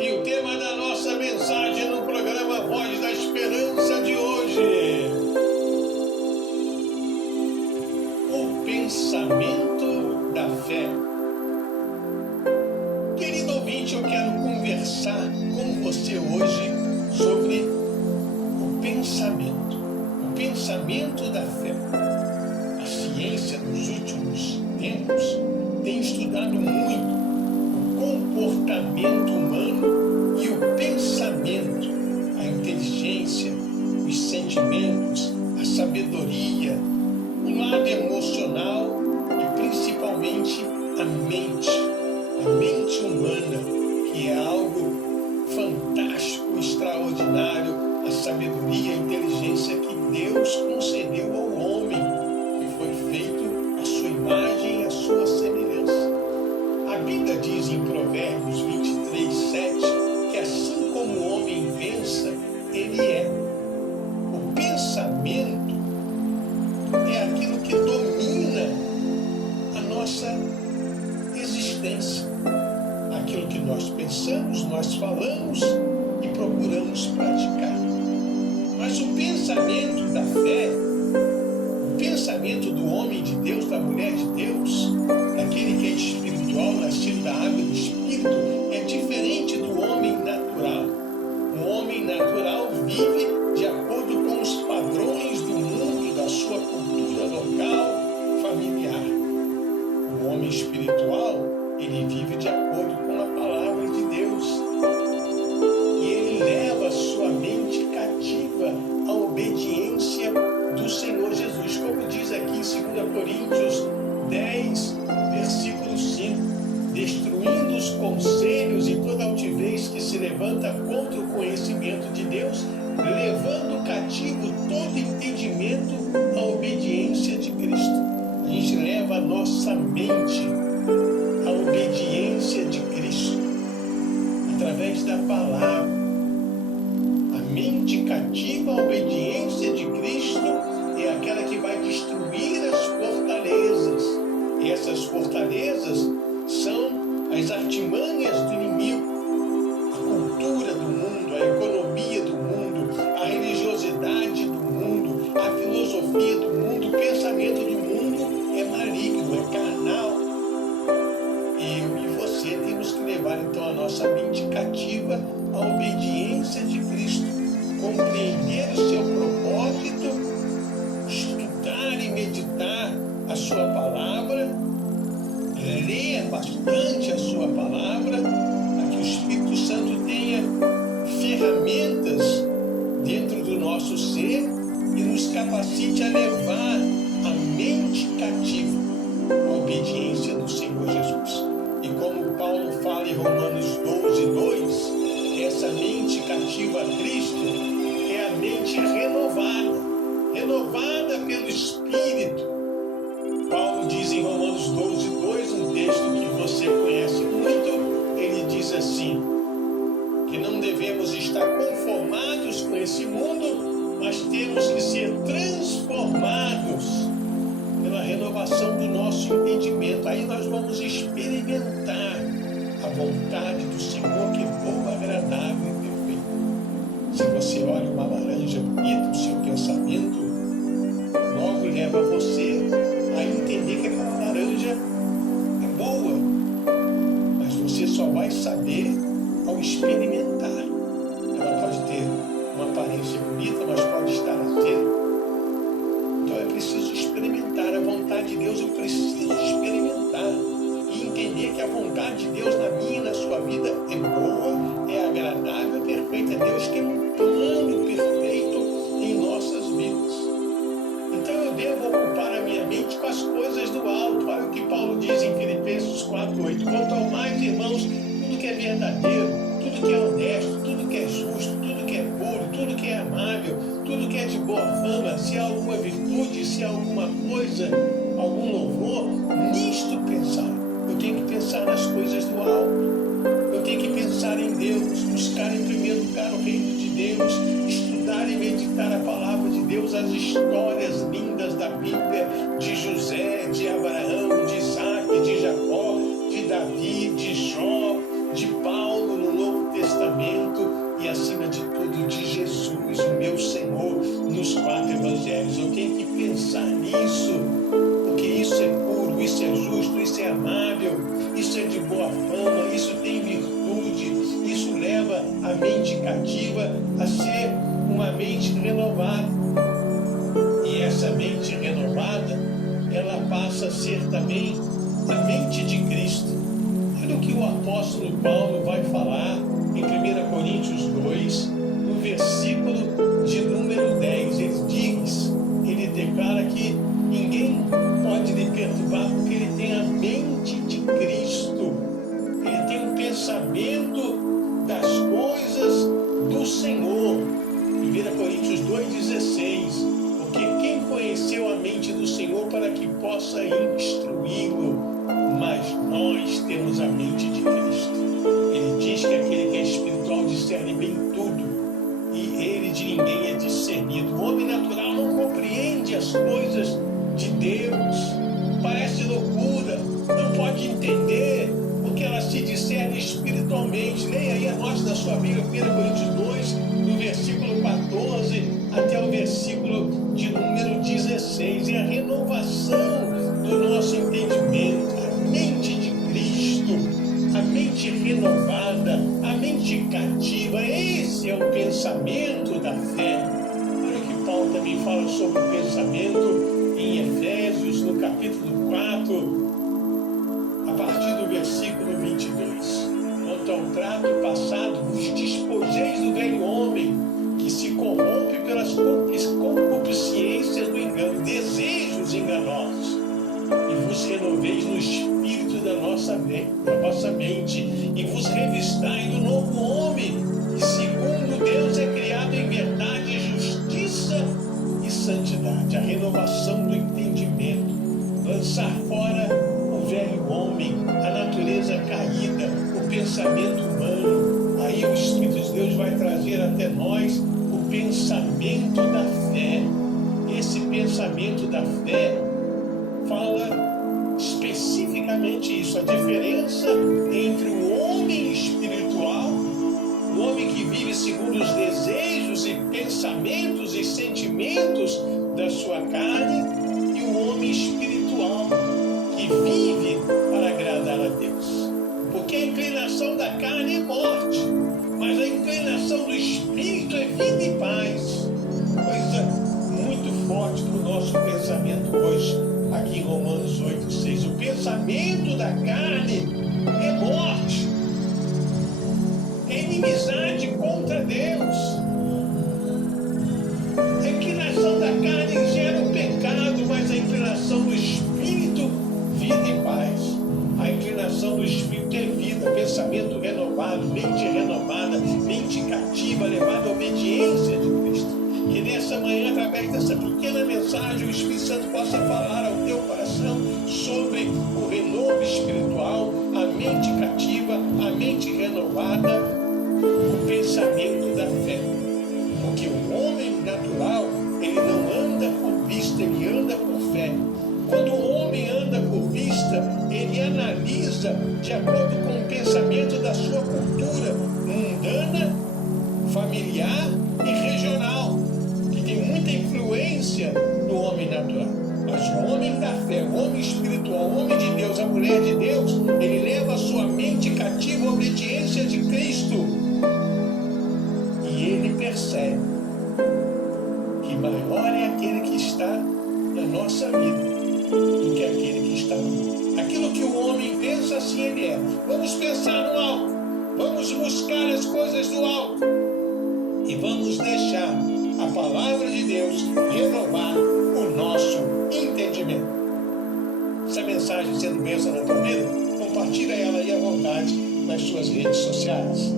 E o tema da nossa mensagem no programa Voz da Esperança de hoje: o pensamento da fé. Querido ouvinte, eu quero conversar com você hoje sobre o pensamento da fé. A ciência nos últimos tempos tem estudado muito o comportamento humano e o pensamento, a inteligência, os sentimentos, a sabedoria, o lado emocional e principalmente a mente humana, que é algo fantástico, extraordinário, a sabedoria, a inteligência que Deus concedeu ao homem, que foi feito à sua imagem e à sua semelhança. A Bíblia diz em Provérbios 23:7 que assim como o homem pensa, ele é. O pensamento é aquilo que domina a nossa existência. Aquilo que nós pensamos, nós falamos e procuramos praticar. Mas o pensamento da fé, o pensamento do homem de Deus, da mulher de Deus, daquele que é espiritual, nascido da água do Espírito, é diferente do homem natural. O homem natural vive de acordo com os padrões do mundo, da sua cultura local, familiar. O homem espiritual, ele vive de acordo com a palavra de Deus. E ele leva a sua mente cativa à obediência do Senhor Jesus. Como diz aqui em 2 Coríntios 10, versículo 5. Destruindo os conselhos e toda altivez que se levanta contra o conhecimento de Deus, levando cativo todo entendimento à obediência de Cristo. A gente leva a nossa mente à obediência de Cristo através da palavra. A mente cativa à obediência de Cristo é aquela que vai destruir as fortalezas. E essas fortalezas são as artimanhas do inimigo, a cultura do mundo, a economia do mundo, a religiosidade do mundo, a filosofia do mundo, o pensamento do mundo é maligno, é carnal. Eu e você temos que levar então a nossa mente cativa à obediência de Cristo, compreender o seu propósito, estudar e meditar a sua palavra, ler bastante a sua palavra, para que o Espírito Santo tenha ferramentas dentro do nosso ser e nos capacite a levar a mente cativa à obediência do Senhor Jesus. E como Paulo fala em Romanos 12:2, essa mente cativa a Cristo é a mente renovada pelo Espírito. Paulo diz em Romanos 12:2, um texto que você conhece muito, ele diz assim, que não devemos estar conformados com esse mundo, mas temos que ser transformados pela renovação do nosso entendimento. Aí nós vamos experimentar a vontade do Senhor, que é boa, agradável e perfeita. Se você olha uma laranja bonita, o seu pensamento logo leva você a entender que aquela laranja é boa, mas você só vai saber ao experimentar. Ela pode ter uma aparência bonita, mas pode estar azeda. Então é preciso experimentar a vontade de Deus. Eu preciso experimentar e entender que a vontade de Deus na minha e na sua vida é boa, é agradável, é perfeita. Deus tem um plano perfeito em nossas vidas. Então eu devo ocupar a minha mente com as coisas do alto. Olha o que Paulo diz em Filipenses 4:8. Quanto ao mais, irmãos, tudo que é verdadeiro, tudo que é honesto, tudo que é justo, tudo que é puro, tudo que é amável, tudo que é de boa fama, se há alguma virtude, se há alguma coisa, algum louvor, nisto pensar. Eu tenho que pensar nas coisas do alto. Eu tenho que pensar em Deus, buscar em primeiro lugar o reino de Deus, estudar e meditar a palavra de Deus, as histórias lindas da Bíblia, de José, de Abraão, de Isaac, de Jacó, de Davi, de Jó, de Paulo no Novo Testamento. ser também a mente de Cristo. Olha o que o apóstolo Paulo vai falar em 1 Coríntios 2, no versículo de número 10. Ele declara que ninguém pode lhe perturbar porque ele tem a mente de Cristo. Ele tem um pensamento das coisas do Senhor. 1 Coríntios 2,16. Porque quem conheceu a mente do Senhor para que possa instruí-lo? Mas nós temos a mente de Cristo. Ele diz que aquele que é espiritual discerne bem tudo, e ele de ninguém é discernido. O homem natural não compreende as coisas de Deus. Parece loucura, não pode entender, porque ela se discerne espiritualmente. Leia aí a nós da sua Bíblia, 1 Coríntios 2, do versículo 14 até o versículo de número 16. É a renovação do nosso entendimento, a mente de Cristo, a mente renovada, a mente cativa. Esse é o pensamento da fé. Olha o que Paulo também fala sobre o pensamento em Efésios, no capítulo 4, a partir do versículo 22. Quanto ao trato passado, vos despojeis do velho homem, que se corrompe pelas concupiscências do engano, desejos enganosos, e vos renoveis no espírito da nossa mente, e vos revistai do novo homem, que segundo Deus é criado em verdade, justiça e santidade. A renovação do entendimento, lançar fora o velho homem, a natureza caída, o pensamento humano. Aí o Espírito de Deus vai trazer até nós o pensamento da fé. Esse pensamento da fé fala especificamente isso, a diferença entre o homem espiritual, o homem que vive segundo os desejos e pensamentos e sentimentos da sua carne, e o homem espiritual que vive para agradar a Deus. Porque a inclinação da carne é morte, mas a inclinação do espírito é vida e paz. Coisa muito forte para o nosso pensamento hoje, aqui em Romanos 8,6. O pensamento da carne é morte, é inimizade contra Deus. A inclinação da carne gera o pecado, mas a inclinação do espírito, vida e paz. A inclinação do espírito é vida, pensamento renovado, mente renovada, mente cativa, levada à obediência de Cristo. Que nessa manhã, através dessa pequena mensagem, o Espírito Santo possa falar ao teu coração sobre o renovo espiritual, a mente cativa, a mente renovada, o pensamento da fé. Porque o homem natural, ele não anda por vista, ele anda por fé. Quando o homem anda por vista, ele analisa de acordo com o pensamento da sua cultura mundana, familiar e regional, que tem muita influência no homem natural. Mas o homem da fé, o homem espiritual, o homem de Deus, a mulher de Deus, ele leva a sua mente cativa à obediência de Cristo. E ele percebe que maior é aquele que está na nossa vida do que aquele que está no mundo. Aquilo que o homem pensa, assim ele é. Vamos pensar no alto, vamos buscar as coisas do alto e vamos deixar a palavra de Deus renovar o nosso entendimento. Essa mensagem sendo bênção na tua vida, compartilha ela aí à vontade nas suas redes sociais.